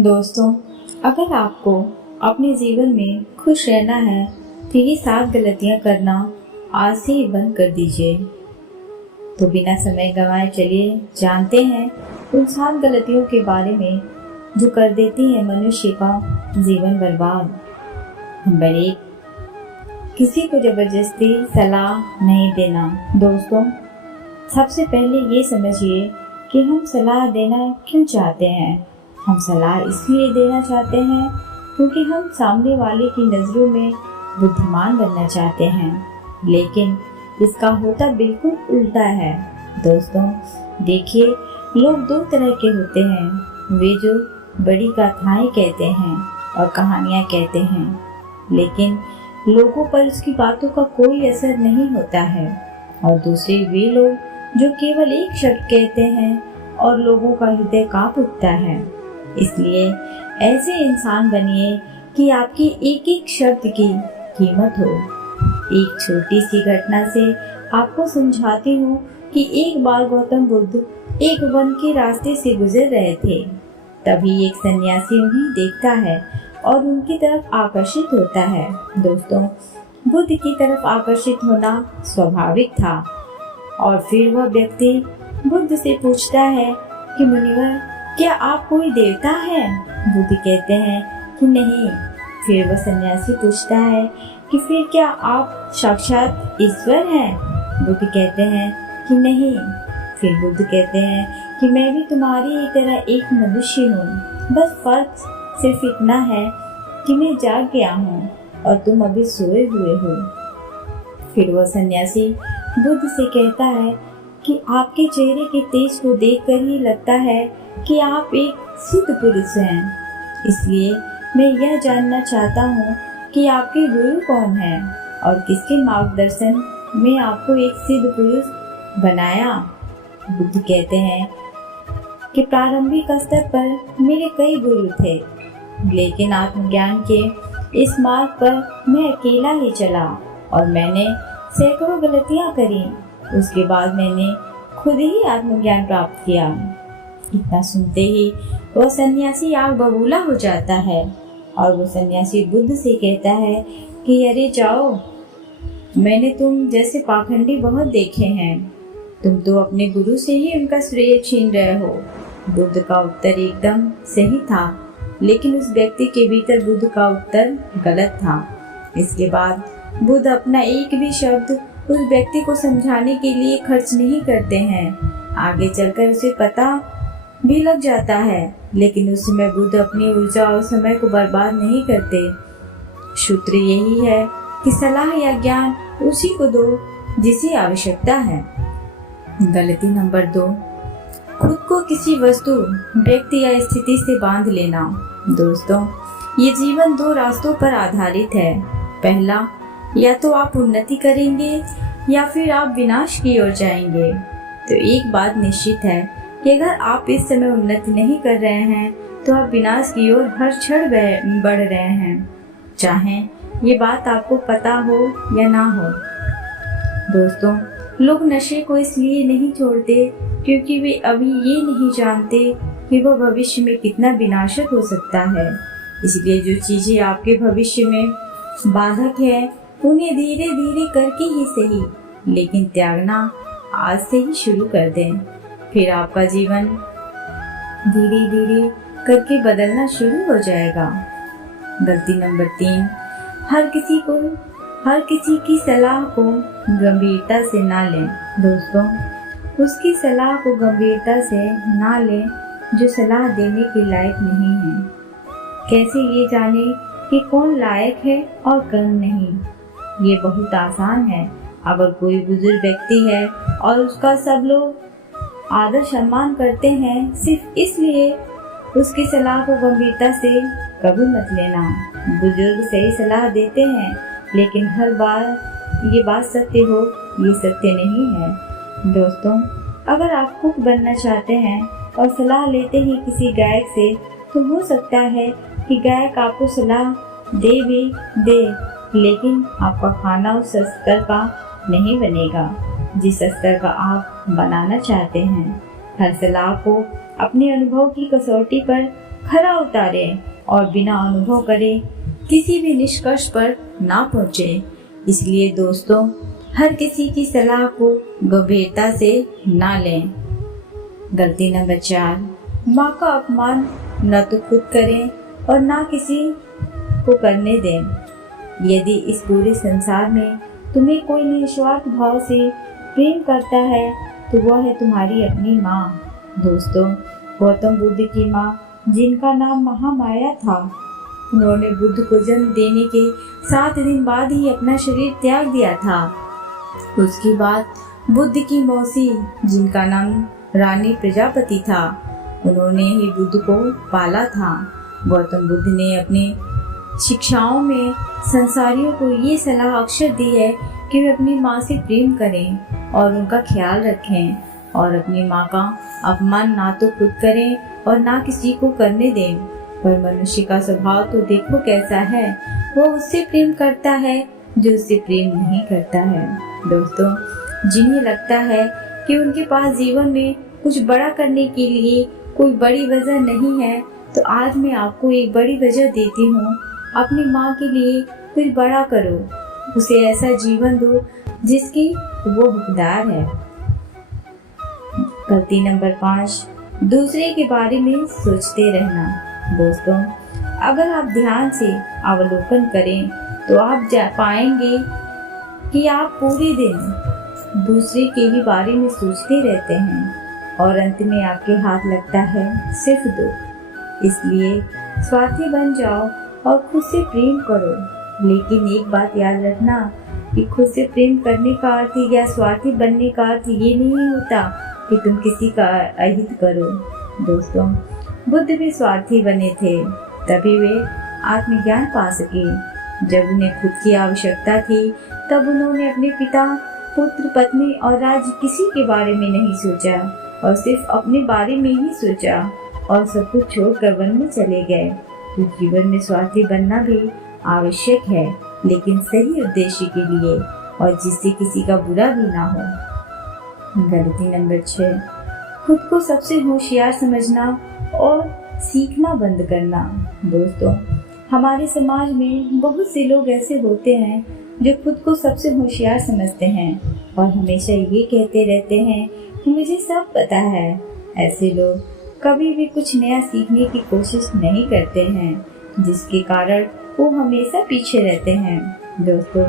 दोस्तों, अगर आपको अपने जीवन में खुश रहना है तो ये 7 गलतियां करना आज से ही बंद कर दीजिए। तो बिना समय गंवाए चलिए जानते हैं उन 7 गलतियों के बारे में जो कर देती हैं मनुष्य का जीवन बर्बाद। नंबर 1, किसी को जबरदस्ती सलाह नहीं देना। दोस्तों, सबसे पहले ये समझिए कि हम सलाह देना क्यों चाहते हैं। हम सलाह इसलिए देना चाहते हैं क्योंकि हम सामने वाले की नज़रों में बुद्धिमान बनना चाहते हैं, लेकिन इसका होता बिल्कुल उल्टा है। दोस्तों देखिए, लोग 2 तरह के होते हैं, वे जो बड़ी कथाएं कहते हैं और कहानियां कहते हैं, लेकिन लोगों पर उसकी बातों का कोई असर नहीं होता है, और दूसरे वे लोग जो केवल एक शब्द कहते हैं और लोगों का हृदय कांप उठता है। इसलिए ऐसे इंसान बनिए कि आपकी एक एक शब्द की कीमत हो। एक छोटी सी घटना से आपको समझाती हूँ कि एक बार गौतम बुद्ध एक वन के रास्ते से गुजर रहे थे। तभी एक सन्यासी उन्हें देखता है और उनकी तरफ आकर्षित होता है। दोस्तों, बुद्ध की तरफ आकर्षित होना स्वाभाविक था, और फिर वह व्यक्ति बुद्ध से पूछता है कि मुनिवर, क्या आप कोई देवता है? बुद्ध कहते हैं कि नहीं। फिर वह सन्यासी पूछता है कि फिर क्या आप साक्षात ईश्वर हैं? बुद्ध कहते हैं कि नहीं। फिर बुद्ध कहते हैं कि मैं भी तुम्हारी ही तरह एक मनुष्य हूँ, बस फर्क सिर्फ इतना है कि मैं जाग गया हूँ और तुम अभी सोए हुए हो। फिर वह सन्यासी बुद्ध से कहता है कि आपके चेहरे के तेज को देखकर ही लगता है कि आप एक सिद्ध पुरुष हैं, इसलिए मैं यह जानना चाहता हूँ कि आपके गुरु कौन हैं और किसके मार्गदर्शन में आपको एक सिद्ध पुरुष बनाया। बुद्ध कहते हैं कि प्रारंभिक स्तर पर मेरे कई गुरु थे, लेकिन आत्मज्ञान के इस मार्ग पर मैं अकेला ही चला और मैंने सैकड़ों गलतियाँ करी। उसके बाद मैंने खुद ही आत्मज्ञान प्राप्त किया। इतना सुनते ही वह सन्यासी आग बबूला हो जाता है, और वो सन्यासी बुद्ध से कहता है कि अरे जाओ, मैंने तुम जैसे पाखंडी बहुत देखे हैं, तुम तो अपने गुरु से ही उनका श्रेय छीन रहे हो। बुद्ध का उत्तर एकदम सही था, लेकिन उस व्यक्ति के भीतर बुद्ध का उत्तर गलत था। इसके बाद बुद्ध अपना एक भी शब्द उस व्यक्ति को समझाने के लिए खर्च नहीं करते हैं। आगे चलकर उसे पता भी लग जाता है, लेकिन उस समय बुद्ध अपनी ऊर्जा और समय को बर्बाद नहीं करते। सूत्र यही है कि सलाह या ज्ञान उसी को दो जिसे आवश्यकता है। गलती नंबर 2, खुद को किसी वस्तु, व्यक्ति या स्थिति से बांध लेना। दोस्तों, ये जीवन 2 रास्तों पर आधारित है। पहला, या तो आप उन्नति करेंगे या फिर आप विनाश की ओर जाएंगे। तो एक बात निश्चित है कि अगर आप इस समय उन्नति नहीं कर रहे हैं तो आप विनाश की ओर हर क्षण बढ़ रहे हैं, चाहे ये बात आपको पता हो या ना हो। दोस्तों, लोग नशे को इसलिए नहीं छोड़ते क्योंकि वे अभी ये नहीं जानते कि वह भविष्य में कितना विनाशक हो सकता है। इसलिए जो चीजें आपके भविष्य में बाधक है, उन्हें धीरे धीरे करके ही सही, लेकिन त्यागना आज से ही शुरू कर दें। फिर आपका जीवन धीरे धीरे करके बदलना शुरू हो जाएगा। गलती नंबर 3, हर किसी की सलाह को गंभीरता से ना लें। दोस्तों, उसकी सलाह को गंभीरता से ना लें जो सलाह देने के लायक नहीं है। कैसे ये जाने कि कौन लायक है और कौन नहीं? ये बहुत आसान है। अगर कोई बुजुर्ग व्यक्ति है और उसका सब लोग आदर सम्मान करते हैं, सिर्फ इसलिए उसकी सलाह को गंभीरता से कभी मत लेना। बुजुर्ग सही सलाह देते हैं, लेकिन हर बार ये बात सत्य हो, ये सत्य नहीं है। दोस्तों, अगर आप कुक बनना चाहते हैं और सलाह लेते ही किसी गायक से, तो हो सकता है कि गायक आपको सलाह दे भी दे, लेकिन आपका खाना उस स्तर का नहीं बनेगा जिस स्तर का आप बनाना चाहते हैं। हर सलाह को अपने अनुभव की कसौटी पर खरा उतारे और बिना अनुभव करे किसी भी निष्कर्ष पर ना पहुँचे। इसलिए दोस्तों, हर किसी की सलाह को गंभीरता से ना लें। गलती नंबर 4, माँ का अपमान न तो खुद करें और ना किसी को करने दें। यदि इस पूरे संसार में तुम्हें कोई निस्वार्थ भाव से प्रेम करता है तो वह है तुम्हारी अपनी माँ। दोस्तों, गौतम बुद्ध की माँ, जिनका नाम महामाया था, उन्होंने बुद्ध को जन्म देने के 7 दिन बाद ही अपना शरीर त्याग दिया था। उसके बाद बुद्ध की मौसी, जिनका नाम रानी प्रजापति था, उन्होंने ही बुद्ध को पाला था। गौतम बुद्ध ने अपने शिक्षाओं में संसारियों को ये सलाह अक्सर दी है कि वे अपनी माँ से प्रेम करें और उनका ख्याल रखें और अपनी माँ का अपमान ना तो खुद करें और ना किसी को करने दें। पर मनुष्य का स्वभाव तो देखो कैसा है, वो उससे प्रेम करता है जो उससे प्रेम नहीं करता है। दोस्तों, जिन्हें लगता है कि उनके पास जीवन में कुछ बड़ा करने के लिए कोई बड़ी वजह नहीं है, तो आज मैं आपको एक बड़ी वजह देती हूँ। अपनी माँ के लिए कुछ बड़ा करो, उसे ऐसा जीवन दो जिसकी वो हकदार है। गलती नंबर 5, दूसरे के बारे में सोचते रहना। दोस्तों, अगर आप ध्यान से अवलोकन करें तो आप पाएंगे कि आप पूरे दिन दूसरे के ही बारे में सोचते रहते हैं और अंत में आपके हाथ लगता है सिर्फ दुख। इसलिए स्वार्थी बन जाओ और खुद से प्रेम करो। लेकिन एक बात याद रखना कि खुद से प्रेम करने का अर्थ या स्वार्थी बनने का अर्थ ये नहीं होता कि तुम किसी का अहित करो। दोस्तों, बुद्ध भी स्वार्थी बने थे, तभी वे आत्मज्ञान पा सके। जब उन्हें खुद की आवश्यकता थी तब उन्होंने अपने पिता, पुत्र, पत्नी और राज्य किसी के बारे में नहीं सोचा और सिर्फ अपने बारे में ही सोचा और सब कुछ छोड़कर वन में चले गए। तो जीवन में स्वार्थी बनना भी आवश्यक है, लेकिन सही उद्देश्य के लिए और जिससे किसी का बुरा भी ना हो। गलती नंबर 6, खुद को सबसे होशियार समझना और सीखना बंद करना। दोस्तों, हमारे समाज में बहुत से लोग ऐसे होते हैं जो खुद को सबसे होशियार समझते हैं और हमेशा ये कहते रहते हैं कि मुझे सब पता है। ऐसे लोग कभी भी कुछ नया सीखने की कोशिश नहीं करते हैं, जिसके कारण वो हमेशा पीछे रहते हैं। दोस्तों,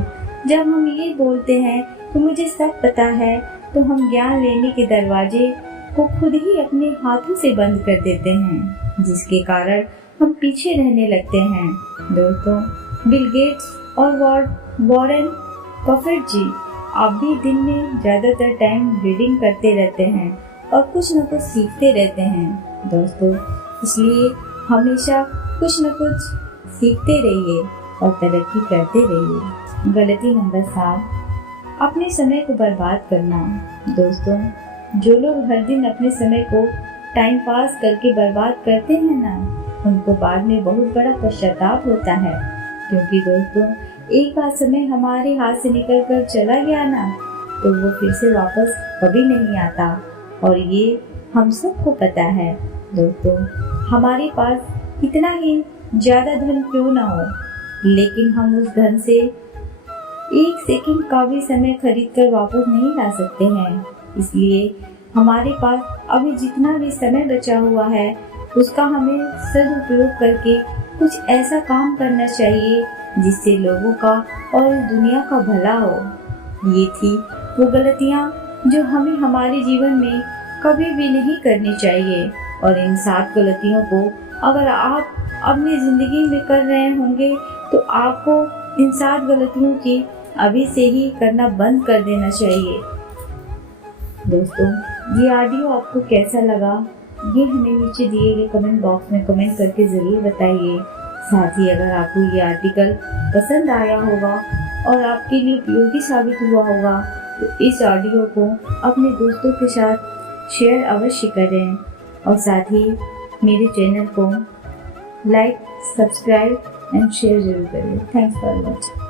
जब हम ये बोलते हैं कि मुझे सब पता है, तो हम ज्ञान लेने के दरवाजे को खुद ही अपने हाथों से बंद कर देते हैं, जिसके कारण हम पीछे रहने लगते हैं। दोस्तों, बिल गेट्स और वॉरेन बफेट जी अब भी दिन में ज्यादातर टाइम रीडिंग करते रहते हैं और कुछ न कुछ सीखते रहते हैं। दोस्तों, इसलिए हमेशा कुछ न कुछ सीखते रहिए और तरक्की करते रहिए। गलती नंबर 7, अपने समय को बर्बाद करना। दोस्तों, जो लोग हर दिन अपने समय को टाइम पास करके बर्बाद करते हैं ना, उनको बाद में बहुत बड़ा पश्चाताप होता है। क्योंकि दोस्तों, एक बार समय हमारे हाथ से निकल कर चला गया ना, तो वो फिर से वापस कभी नहीं आता और ये हम सबको पता है। दोस्तों, हमारे पास कितना ही ज्यादा धन क्यों ना हो, लेकिन हम उस धन से 1 सेकंड का भी समय खरीद कर वापस नहीं ला सकते हैं। इसलिए हमारे पास अभी जितना भी समय बचा हुआ है, उसका हमें सदुपयोग करके कुछ ऐसा काम करना चाहिए जिससे लोगों का और दुनिया का भला हो। ये थी वो गलतियाँ जो हमें हमारे जीवन में कभी भी नहीं करनी चाहिए। और इन 7 गलतियों को अगर आप अपनी जिंदगी में कर रहे होंगे, तो आपको इन 7 गलतियों की अभी से ही करना बंद कर देना चाहिए। दोस्तों, ये ऑडियो आपको कैसा लगा, ये हमें नीचे दिए गए कमेंट बॉक्स में कमेंट करके ज़रूर बताइए। साथ ही अगर आपको ये आर्टिकल पसंद आया होगा और आपके लिए उपयोगी साबित हुआ होगा, तो इस ऑडियो को अपने दोस्तों के साथ शेयर अवश्य करें और साथ ही मेरे चैनल को लाइक, सब्सक्राइब एंड शेयर जरूर करें। Thanks for watching.